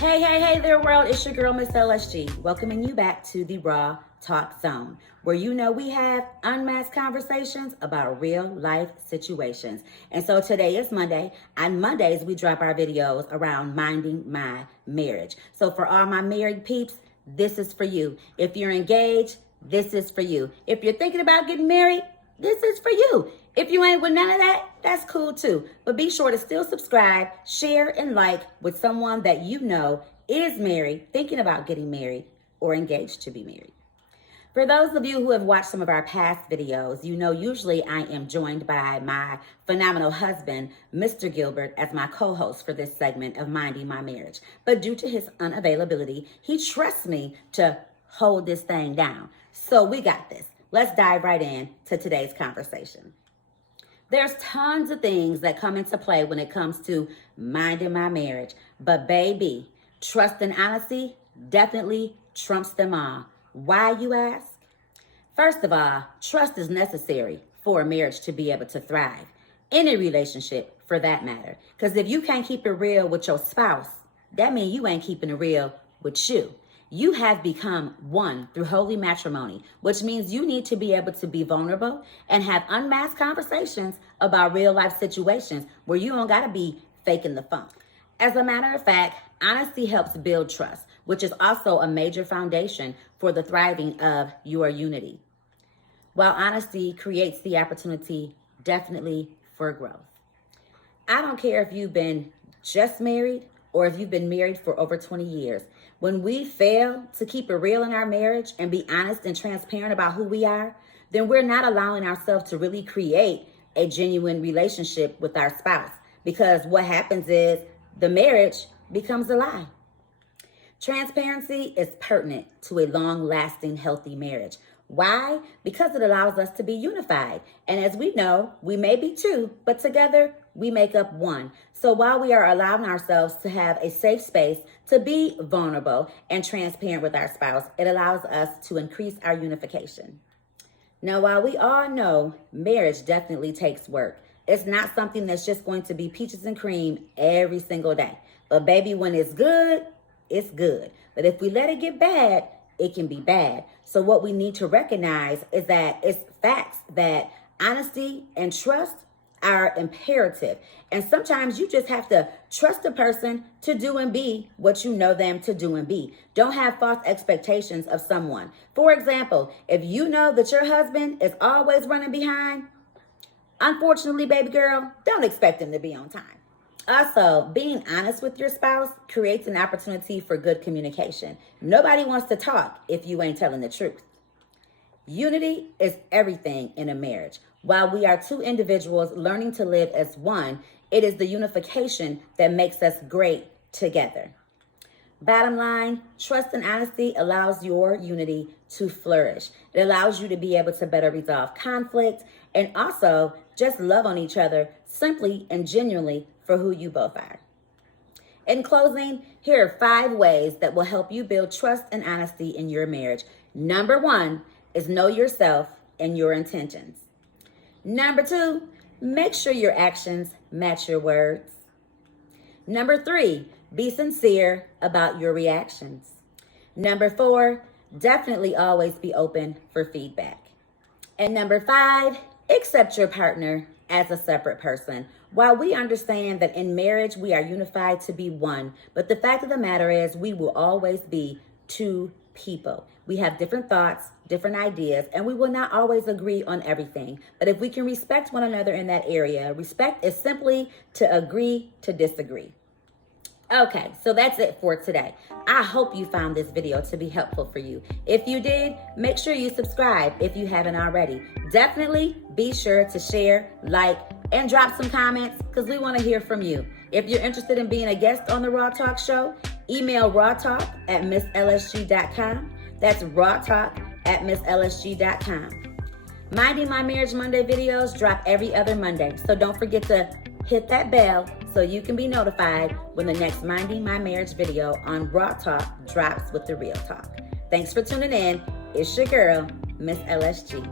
Hey there, world. It's your girl, Miss LSG, welcoming you back to the Raw Talk Zone, where we have unmasked conversations about real life situations. And so today is Monday. On Mondays, we drop our videos around minding my marriage. So for all my married peeps, this is for you. If you're engaged, this is for you. If you're thinking about getting married, this is for you. If you ain't with none of that, that's cool too. But be sure to still subscribe, share, and like with someone that you know is married, thinking about getting married, or engaged to be married. For those of you who have watched some of our past videos, you know usually I am joined by my phenomenal husband, Mr. Gilbert, as my co-host for this segment of Minding My Marriage. But due to his unavailability, he trusts me to hold this thing down. So we got this. Let's dive right in to today's conversation. There's tons of things that come into play when it comes to minding my marriage. But baby, trust and honesty definitely trumps them all. Why, you ask? First of all, trust is necessary for a marriage to be able to thrive. Any relationship, for that matter. Because if you can't keep it real with your spouse, that means you ain't keeping it real with you. You have become one through holy matrimony, which means you need to be able to be vulnerable and have unmasked conversations about real life situations where you don't got to be faking the funk. As a matter of fact, honesty helps build trust, which is also a major foundation for the thriving of your unity. While honesty creates the opportunity definitely for growth. I don't care if you've been just married or if you've been married for over 20 years. When we fail to keep it real in our marriage and be honest and transparent about who we are, then we're not allowing ourselves to really create a genuine relationship with our spouse. Because what happens is the marriage becomes a lie. Transparency is pertinent to a long-lasting, healthy marriage. Why? Because it allows us to be unified. And as we know, we may be two, but together we make up one. So while we are allowing ourselves to have a safe space to be vulnerable and transparent with our spouse, it allows us to increase our unification. Now, while we all know marriage definitely takes work, it's not something that's just going to be peaches and cream every single day. But baby, when it's good, it's good. But if we let it get bad, it can be bad. So what we need to recognize is that it's facts that honesty and trust are imperative. And sometimes you just have to trust a person to do and be what you know them to do and be. Don't have false expectations of someone. For example, if you know that your husband is always running behind, unfortunately, baby girl, don't expect him to be on time. Also, being honest with your spouse creates an opportunity for good communication. Nobody wants to talk if you ain't telling the truth. Unity is everything in a marriage. While we are two individuals learning to live as one, it is the unification that makes us great together. Bottom line, trust and honesty allows your unity to flourish. It allows you to be able to better resolve conflict and also just love on each other simply and genuinely for who you both are. In closing, here are 5 ways that will help you build trust and honesty in your marriage. Number 1 is know yourself and your intentions. Number 2, make sure your actions match your words. Number 3, be sincere about your reactions. Number 4, definitely always be open for feedback. And number 5, accept your partner as a separate person. While we understand that in marriage we are unified to be one, but the fact of the matter is we will always be two people. We have different thoughts, different ideas, and we will not always agree on everything. But if we can respect one another in that area, respect is simply to agree to disagree. Okay, so that's it for today. I hope you found this video to be helpful for you. If you did, make sure you subscribe if you haven't already. Definitely be sure to share, like, and drop some comments because we want to hear from you. If you're interested in being a guest on the Raw Talk Show, email rawtalk@misslsg.com. That's rawtalk@misslsg.com. Minding My Marriage Monday videos drop every other Monday, so don't forget to hit that bell so you can be notified when the next Minding My Marriage video on Raw Talk drops with the Real Talk. Thanks for tuning in. It's your girl, Miss LSG.